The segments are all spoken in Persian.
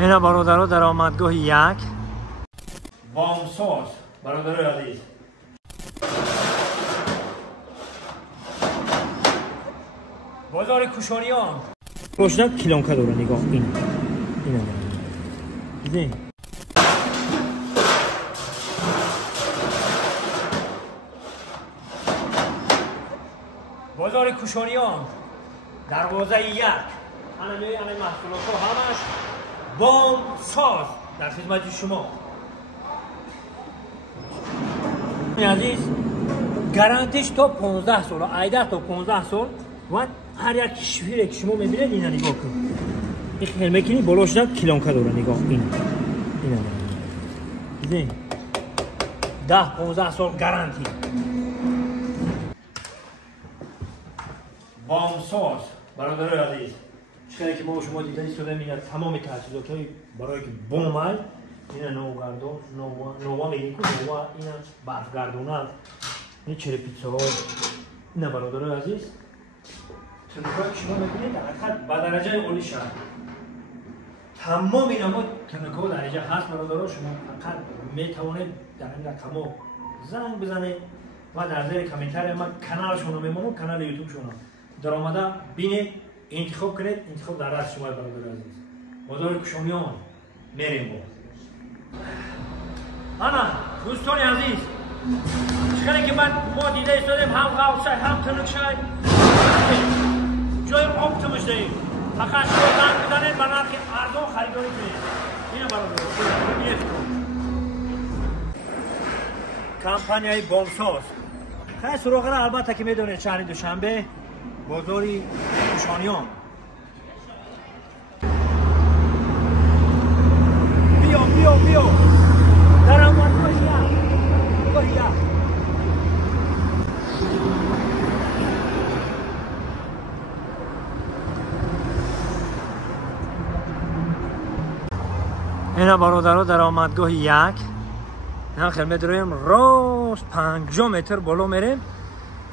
اینا برادرها درآمدگاه یک بامساز برادرای عزیز. بازار کوشانیان روشنک کیلونکا داره. نگاه این دیدین بازار کوشانیان دروازه یک. همه محصولات ها همش بامساز در خدمت شما عزیز. گارانتیش تا 15 سال، ایده تا 15 سال و هر یک شویری که شما میبینید اینا نگاه کن. این خیلی میکنی بالاش نه کیلونکا داره. نگاه این دیدین 10-15 سال گارانتی. بامساز برادرای عزیز. چیزی که ما شما دیدید شده میاد تمام تجهیزات های برای که بومای اینا نوگردون نووا میگیم که نووا اینا برفگردونه این چره پیتزا ها اینا برادرای عزیز. تنکایی که شما میبینید در به درجه عالی شد. تمام اینا ما تنکا درجه هست برادرها. شما فقط میتوانید در این رقم زنگ بزنید و در زیر کامنتر ما کانالشون رو میمونم، کانال یوتیوب شون در آمده بینید، انتخاب کنید. انتخاب در دست شما برادر عزیز. بازار کوشانیان میریم با انا دوستان عزیز. چقدر که ما دیده ایستادیم هم غوثه هم تنکشای جای آپتیمش داریم. فقط شما زنگ بزنید و نرخ ارزان خریداری کنید. اینه برادر کمپانیای بامساز. خیلی سراغ را البته که میدونید شهر دوشنبه بازاری کوشانیان. بیا درآمدگاه یک. اینا برادرها درآمدگاه یک. اینا خیلی میدرویم راست 5 متر بالا میریم.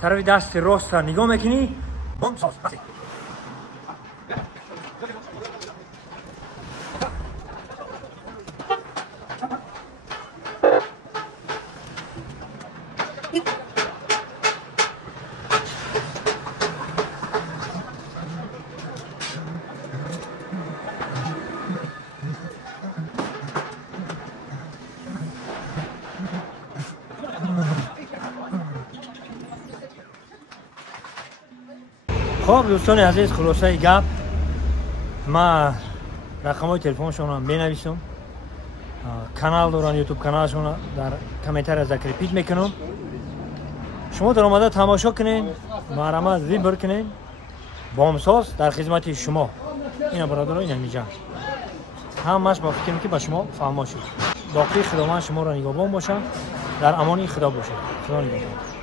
طرف دست راست را نگاه میکنی بامساز. خب دوستان عزیز، خلاصه گپ ما رقم های تلفنشون رو بنویسم. کانال دارن، یوتیوب کانالشون در کامنتر ذکر پیچ میکنم. شما در آمده تماشا کنین، محرمه زیبر کنین. بامساز در خدمت شما. اینا برادران اینا میجن همش با فکرم که با شما فهمه شد. باقی خداوند شما را نگهبان باشم. در امان خدا باشید. خدا نگهبان.